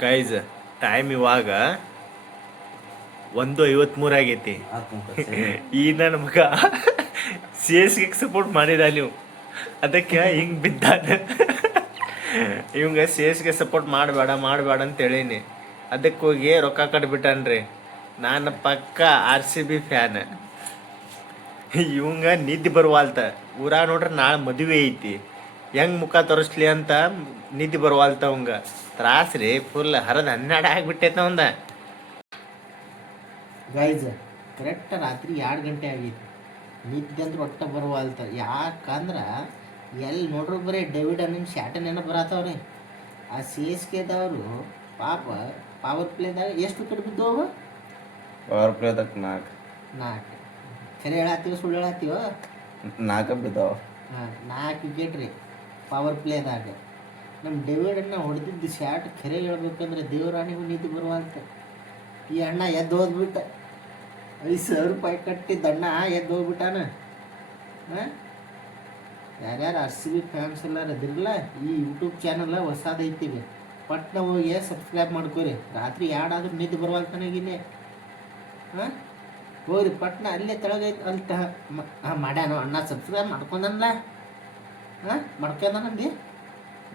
Guys time ಇವಾಗ 1:53 ಆಗೈತಿ. ಈ ನನ್ನ ಮಗ ಸಿ ಎಸ್ ಗೆ ಸಪೋರ್ಟ್ ಮಾಡಿದ ನೀವು, ಅದಕ್ಕೆ ಹಿಂಗೆ ಬಿದ್ದಾನ. ಇವಂಗ ಸಿ ಎಸ್ ಗೆ ಸಪೋರ್ಟ್ ಮಾಡಬೇಡ ಅಂತ ಹೇಳೀನಿ. ಅದಕ್ಕೆ ಹೋಗಿ ರೊಕ್ಕ ಕಟ್ಬಿಟ್ಟನ್ರಿ. ನಾನು ಪಕ್ಕ RCB ಫ್ಯಾನ್. ಇವಂಗ ನಿದ್ದೆ ಬರುವಾಲ್ತ. ಊರಾಗ ನೋಡ್ರಿ ನಾಳೆ ಮದುವೆ ಐತಿ, ಹೆಂಗ್ ಮುಖ ತೋರಿಸ್ಲಿ ಅಂತ ನಿದ್ದೆ ಬರುವಾಲ್ತ ಅವಂಗ. ತ್ರಾಸ್ರಿ ಫುಲ್ ಹರದ 12 ಆಗ್ಬಿಟ್ಟೈತ ಅವಂದ. ಗೈಸ್ ಕರೆಕ್ಟ್ ರಾತ್ರಿ 2 ಗಂಟೆ ಆಗೈತಿ, ನಿದ್ದೆ ಅಂದ್ರೆ ಒಟ್ಟ ಬರುವಲ್ತ. ಯಾಕಂದ್ರೆ ಎಲ್ಲಿ ನೋಡ್ರು ಬರೀ ಡೇವಿಡ್ ಅನ್ನಿನ ಶಾಟನೇನ ಬರತ್ತವ್ರಿ. ಆ CSKದವರು ಪಾಪ ಪವರ್ ಪ್ಲೇದಾಗ ಎಷ್ಟು ವಿಕೆಟ್ ಬಿದ್ದವು? ಪವರ್ ಪ್ಲೇದಾಗ 4 ಖರೆ ಹೇಳತ್ತೀವ ಸುಳ್ಳು ಹೇಳತ್ತೀವ? 4 ಬಿದ್ದಾವ. 4 ವಿಕೆಟ್ ರೀ ಪವರ್ ಪ್ಲೇದಾಗ. ನಮ್ಮ ಡೇವಿಡನ್ನ ಹೊಡೆದಿದ್ದು ಶಾಟ್ ಖರೆ ಹೇಳ್ಬೇಕಂದ್ರೆ ದೇವರಾಣಿಗೂ ನಿದ್ದೆ ಬರುವಂತ. ಈ ಅಣ್ಣ ಎದ್ದು ಹೋದ್ಬಿಟ್ಟ, 5,000 ರೂಪಾಯಿ ಕಟ್ಟಿದ್ದ ಅಣ್ಣ ಎದ್ದು ಹೋಗ್ಬಿಟ್ಟಾನ. ಯಾರ್ಯಾರು RCB ಫ್ಯಾನ್ಸ್ ಎಲ್ಲಾರು ಅದಿರಲ್ಲ, ಈ ಯೂಟ್ಯೂಬ್ ಚಾನಲ್ ಹೊಸದೈತಿವಿ, ಪಟ್ನ ಹೋಗಿ ಸಬ್ಸ್ಕ್ರೈಬ್ ಮಾಡ್ಕೋರಿ. ರಾತ್ರಿ 2 ಆದ್ರೂ ನಿದ್ದೆ ಬರುವಲ್ತನಾಗಿನೇ. ಹೋಗ್ರಿ ಪಟ್ನ, ಅಲ್ಲೇ ತೆಳಗೈತೆ ಅಲ್ಲಿ ಮಾಡ್ಯಾನ ಅಣ್ಣ, ಸಬ್ಸ್ಕ್ರೈಬ್ ಮಾಡ್ಕೊಂಡಲ್ಲ. ಮಾಡ್ಕೊಂಡಂದಿ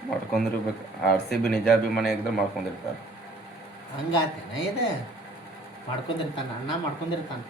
ಮಾಡ್ಕೊಂಡಿರ್ಬೇಕು. RCB ನಿಜಾಭಿಮಾನಿ ಆಗಿದ್ರೆ ಮಾಡ್ಕೊಂಡಿರ್ತಾರೆ. ಹಂಗಾತೇನ ಇದು? ಮಾಡ್ಕೊಂಡಿರ್ತಾನ ಅಣ್ಣ, ಮಾಡ್ಕೊಂಡಿರ್ತಾನೆ.